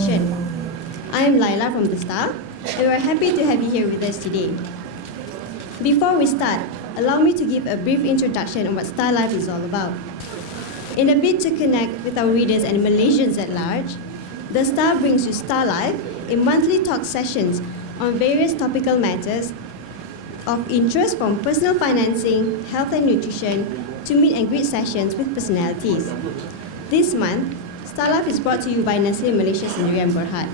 session. I am Laila from the Star, and we are happy to have you here with us today. Before we start, allow me to give a brief introduction on what StarLIVE is all about. In a bid to connect with our readers and Malaysians at large, the Star brings you StarLIVE, a monthly talk sessions on various topical matters of interest from personal financing, health and nutrition, to meet and greet sessions with personalities. This month, StarLIVE is brought to you by Nestle Malaysia Sendirian Berhad.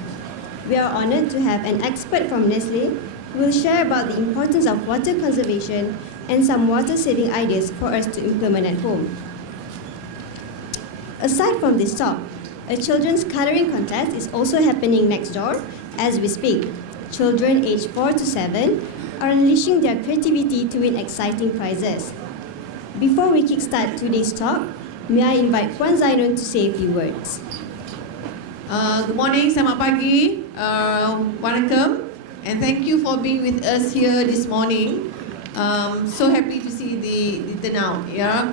We are honoured to have an expert from Nestle who will share about the importance of water conservation and some water-saving ideas for us to implement at home. Aside from this talk, a children's colouring contest is also happening next door as we speak. Children aged 4 to 7 are unleashing their creativity to win exciting prizes. Before we kickstart today's talk, may I invite Puan Zainun to say a few words. Good morning, selamat pagi, wanakkam, and thank you for being with us here this morning. So happy to see the turnout. Yeah,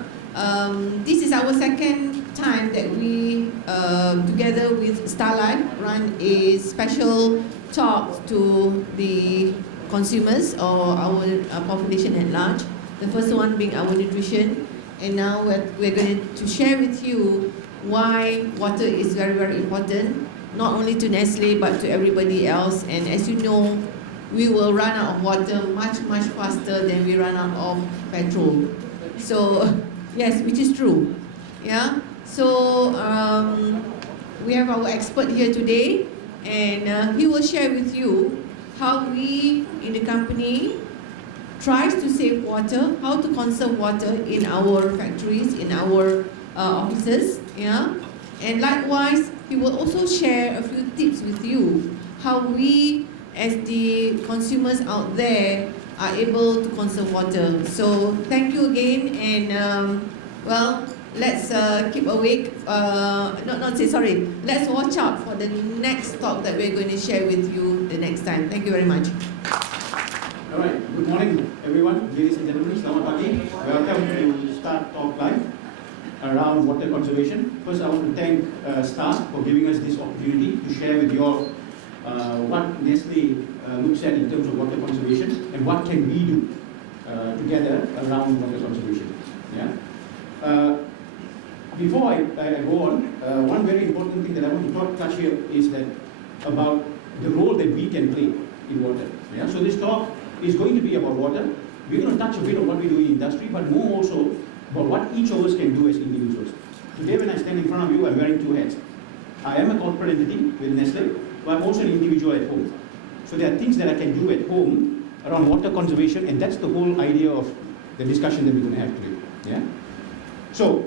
this is our second time that we, together with StarLIVE, run a special talk to the consumers or our population at large. The first one being our nutrition, and now we're going to share with you why water is very, very important, not only to Nestle but to everybody else. And as you know, we will run out of water much, much faster than we run out of petrol. So, yes, which is true. Yeah. So, we have our expert here today, and he will share with you how we in the company tries to save water, how to conserve water in our factories, in our offices, yeah. And likewise, he will also share a few tips with you how we, as the consumers out there, are able to conserve water. So thank you again, and well, let's keep awake. Let's watch out for the next talk that we're going to share with you the next time. Thank you very much. All right. Good morning, everyone, ladies and gentlemen. Selamat pagi. Welcome to Star Talk Live around water conservation. First, I want to thank Star for giving us this opportunity to share with you all what Nestle looks at in terms of water conservation and what can we do together around water conservation. Yeah. Before I go on, one very important thing that I want to touch here is that about the role that we can play in water. Yeah. So this talk is going to be about water. We're going to touch a bit on what we do in industry, but more also about what each of us can do as individuals. Today when I stand in front of you, I'm wearing two hats. I am a corporate entity with Nestle, but I'm also an individual at home. So there are things that I can do at home around water conservation, and that's the whole idea of the discussion that we're going to have today. Yeah? So,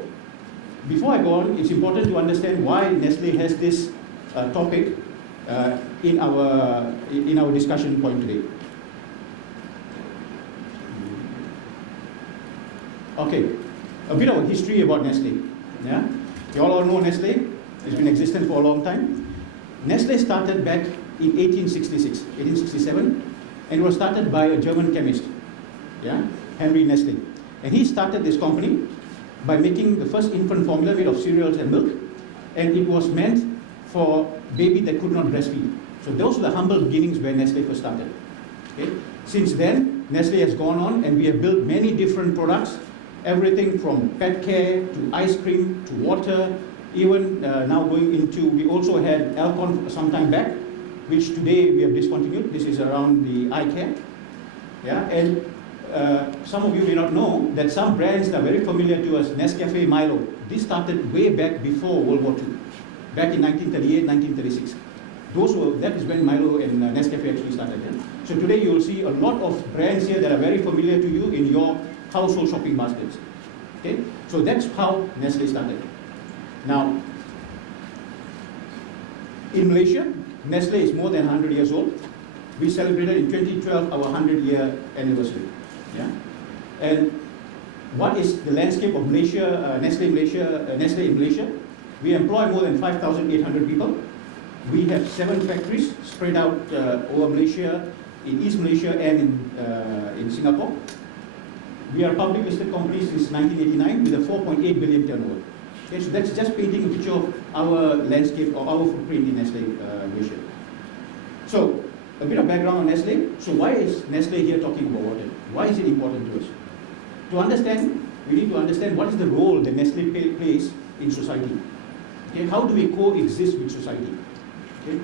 before I go on, it's important to understand why Nestle has this topic in our discussion point today. Okay, a bit of a history about Nestle. Yeah, you all know Nestle. It's been existent for a long time. Nestle started back in 1867, and it was started by a German chemist. Yeah, Henry Nestle, and he started this company by making the first infant formula made of cereals and milk, and it was meant for baby that could not breastfeed. So those were the humble beginnings where Nestle first started. Okay, since then Nestle has gone on, and we have built many different products. Everything from pet care to ice cream to water, even now going into, we also had Alcon some time back, which today we have discontinued. This is around the eye care. Yeah, and some of you may not know that some brands are very familiar to us. Nescafe, Milo. This started way back before World War II, back in 1938, 1936. That is when Milo and Nescafe actually started. Yeah? So today you will see a lot of brands here that are very familiar to you in your household shopping baskets. Okay, so that's how Nestle started. Now, in Malaysia, Nestle is more than 100 years old. We celebrated in 2012 our 100-year anniversary. Yeah, and what is the landscape of Malaysia? Nestle in Malaysia. We employ more than 5,800 people. We have 7 factories spread out over Malaysia, in East Malaysia, and in Singapore. We are a public listed company since 1989 with a 4.8 billion turnover. Okay, so that's just painting a picture of our landscape or our footprint in Nestle Asia. So, a bit of background on Nestle. So why is Nestle here talking about water? Why is it important to us? To understand, we need to understand what is the role that Nestle plays in society. Okay, how do we coexist with society? Okay,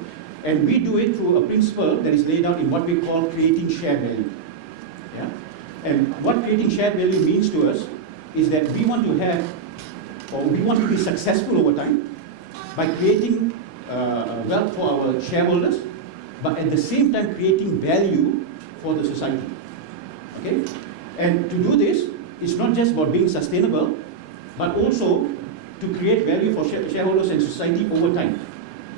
and we do it through a principle that is laid out in what we call creating shared value. Yeah? And what creating shared value means to us is that we want to have, or we want to be successful over time by creating wealth for our shareholders, but at the same time creating value for the society. Okay? And to do this, it's not just about being sustainable, but also to create value for shareholders and society over time.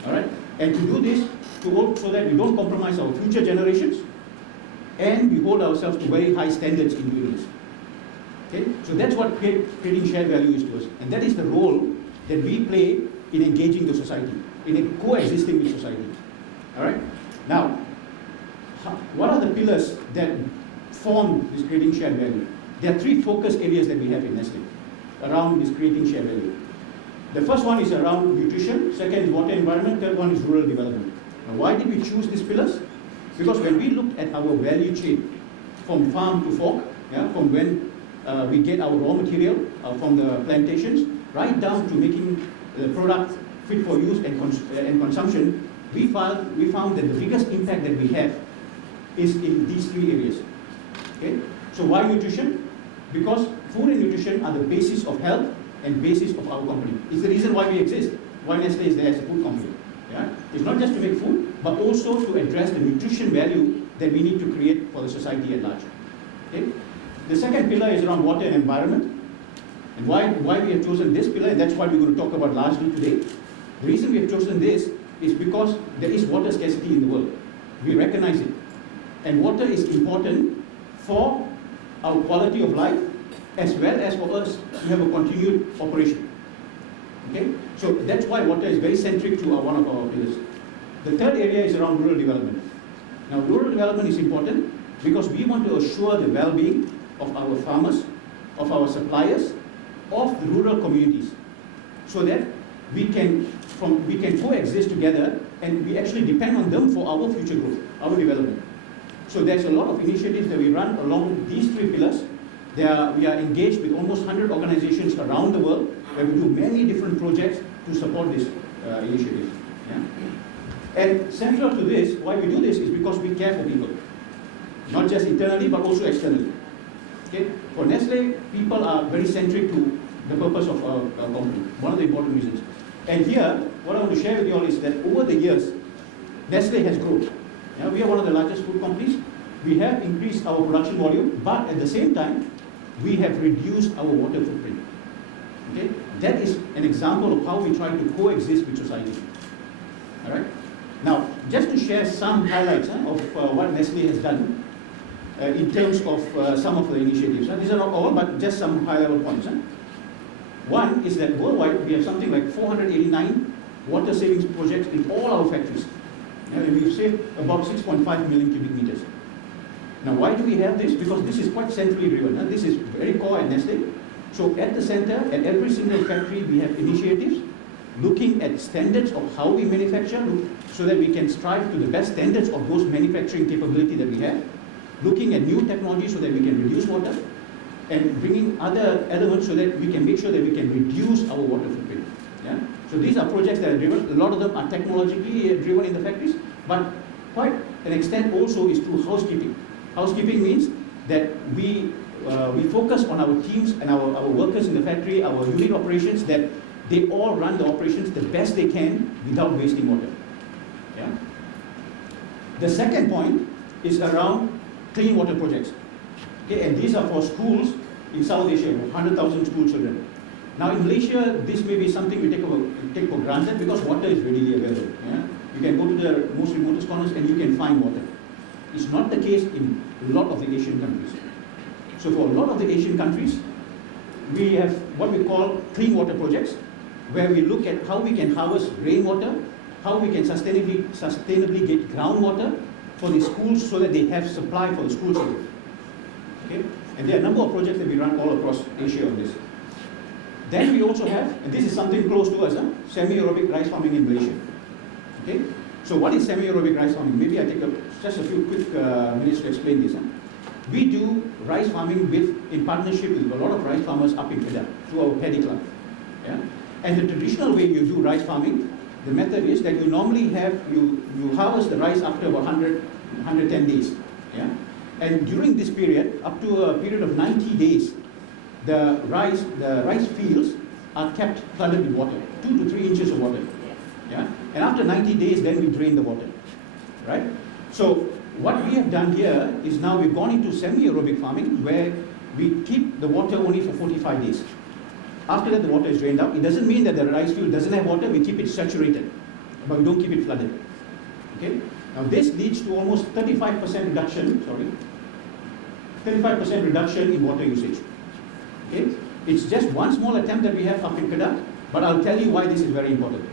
All right? And to do this, so that we don't compromise our future generations, and we hold ourselves to very high standards in doing this. Okay? So that's what creating shared value is to us. And that is the role that we play in engaging the society, in coexisting with society. All right? Now, what are the pillars that form this creating shared value? There are three focus areas that we have in Nestle around this creating shared value. The first one is around nutrition, second is water environment, third one is rural development. Now, why did we choose these pillars? Because when we looked at our value chain, from farm to fork, yeah, from when we get our raw material from the plantations, right down to making the product fit for use and consumption, we found that the biggest impact that we have is in these three areas. Okay? So why nutrition? Because food and nutrition are the basis of health and basis of our company. It's the reason why we exist, why Nestle is there as a food company. Yeah? It's not just to make food, but also to address the nutrition value that we need to create for the society at large. Okay? The second pillar is around water and environment. And why we have chosen this pillar, and that's what we're going to talk about largely today. The reason we have chosen this is because there is water scarcity in the world. We recognize it. And water is important for our quality of life, as well as for us to have a continued operation. Okay? So that's why water is very centric to one of our pillars. The third area is around rural development. Now, rural development is important because we want to assure the well-being of our farmers, of our suppliers, of the rural communities, so that we can coexist together and we actually depend on them for our future growth, our development. So there's a lot of initiatives that we run along these three pillars. We are engaged with almost 100 organizations around the world where we do many different projects to support this initiative. Yeah? And central to this, why we do this is because we care for people. Not just internally, but also externally. Okay? For Nestle, people are very centric to the purpose of our company, one of the important reasons. And here, what I want to share with you all is that over the years, Nestle has grown. Yeah, we are one of the largest food companies. We have increased our production volume, but at the same time, we have reduced our water footprint. Okay? That is an example of how we try to coexist with society. All right? Now, just to share some highlights of what Nestle has done in terms of some of the initiatives. These are not all, but just some high-level points. One is that worldwide, we have something like 489 water savings projects in all our factories. And we've saved about 6.5 million cubic meters. Now, why do we have this? Because this is quite centrally driven. This is very core at Nestle. So at the center, at every single factory, we have initiatives looking at standards of how we manufacture, so that we can strive to the best standards of those manufacturing capability that we have, looking at new technology so that we can reduce water, and bringing other elements so that we can make sure that we can reduce our water footprint. Yeah? So these are projects that are driven. A lot of them are technologically driven in the factories, but quite an extent also is through housekeeping. Housekeeping means that we focus on our teams and our workers in the factory, our unit operations, that they all run the operations the best they can without wasting water. Yeah? The second point is around clean water projects. Okay, and these are for schools in South Asia, 100,000 school children. Now in Malaysia, this may be something we take for granted because water is readily available. Yeah? You can go to the most remotest corners and you can find water. It's not the case in a lot of the Asian countries. So for a lot of the Asian countries, we have what we call clean water projects, where we look at how we can harvest rainwater, how we can sustainably get groundwater for the schools so that they have supply for the school children. Okay? And there are a number of projects that we run all across Asia on this. Then we also have, and this is something close to us, semi-aerobic rice farming in Malaysia. Okay? So what is semi-aerobic rice farming? Maybe I take just a few quick minutes to explain this. We do rice farming in partnership with a lot of rice farmers up in Kedah through our paddy club. Yeah? And the traditional way you do rice farming, the method is that you normally you harvest the rice after about 110 days. Yeah? And during this period, up to a period of 90 days, the rice fields are kept flooded with water, 2 to 3 inches of water. Yeah? And after 90 days, then we drain the water. Right? So what we have done here is now we've gone into semi-aerobic farming where we keep the water only for 45 days. After that, the water is drained out. It doesn't mean that the rice field doesn't have water, we keep it saturated, but we don't keep it flooded. Okay? Now this leads to almost 35% reduction, 35% reduction in water usage. Okay? It's just one small attempt that we have up in Kedah, but I'll tell you why this is very important.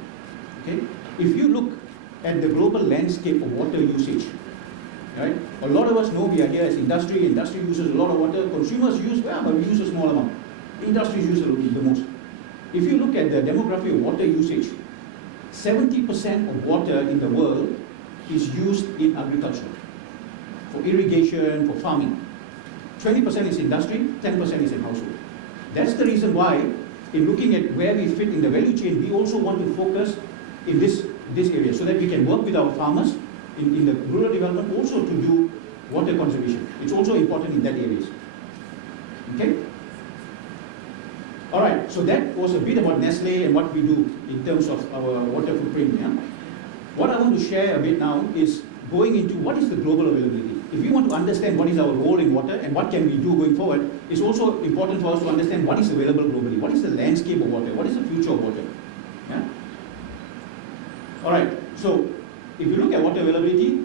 Okay? If you look at the global landscape of water usage, right? A lot of us know we are here as industry uses a lot of water, consumers use, well, but we use a small amount. Industries use the most. If you look at the demography of water usage, 70% of water in the world is used in agriculture, for irrigation, for farming. 20% is industry, 10% is in household. That's the reason why, in looking at where we fit in the value chain, we also want to focus in this area so that we can work with our farmers in the rural development also to do water conservation. It's also important in that areas. Okay? All right, so that was a bit about Nestle and what we do in terms of our water footprint. Yeah? What I want to share a bit now is going into what is the global availability. If we want to understand what is our role in water and what can we do going forward, it's also important for us to understand what is available globally. What is the landscape of water? What is the future of water? Yeah? All right, so if you look at water availability,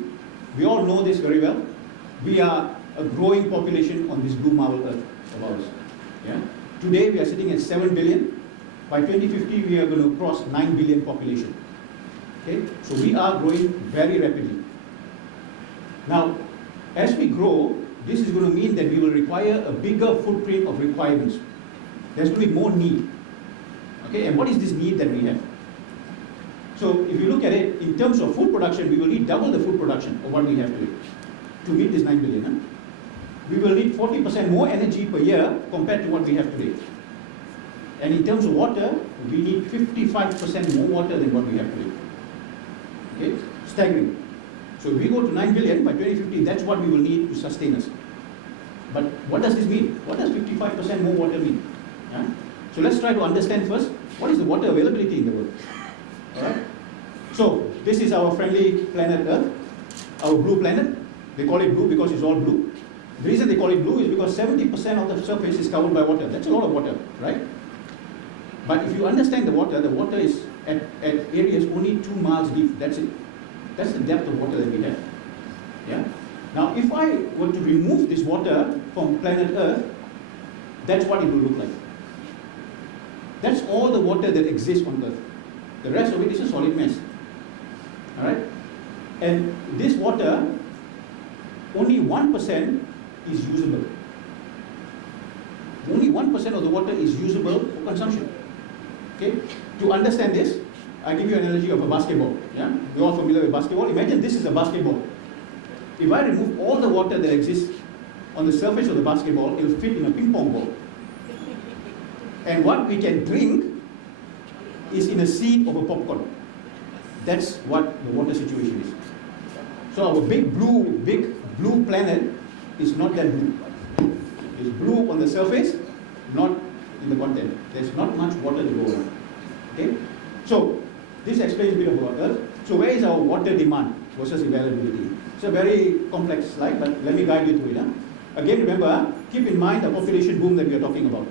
we all know this very well. We are a growing population on this blue marble earth of ours. Yeah? Today we are sitting at 7 billion. By 2050 we are going to cross 9 billion population. Okay? So we are growing very rapidly. Now, as we grow, this is going to mean that we will require a bigger footprint of requirements. There's going to be more need. Okay? And what is this need that we have? So if you look at it, in terms of food production, we will need double the food production of what we have today to meet this 9 billion. Huh? We will need 40% more energy per year compared to what we have today. And in terms of water, we need 55% more water than what we have today. Okay? Staggering. So if we go to 9 billion by 2050, that's what we will need to sustain us. But what does this mean? What does 55% more water mean? Yeah? So let's try to understand first, what is the water availability in the world? Alright? So this is our friendly planet Earth, our blue planet. They call it blue because it's all blue. The reason they call it blue is because 70% of the surface is covered by water. That's a lot of water, right? But if you understand the water is at areas only 2 miles deep. That's it. That's the depth of water that we have. Yeah? Now, if I were to remove this water from planet Earth, that's what it will look like. That's all the water that exists on Earth. The rest of it is a solid mess. Alright? And this water, only 1% is usable. Only 1% of the water is usable for consumption. Okay? To understand this, I give you an analogy of a basketball. Yeah? You're all familiar with basketball. Imagine this is a basketball. If I remove all the water that exists on the surface of the basketball, it will fit in a ping pong ball. And what we can drink is in a seed of a popcorn. That's what the water situation is. So our big blue planet is not that blue. It's blue on the surface, not in the content. There's not much water to go around. Okay? So this explains a bit about Earth. So where is our water demand versus availability? It's a very complex slide, but let me guide you through it. Again, remember, keep in mind the population boom that we are talking about.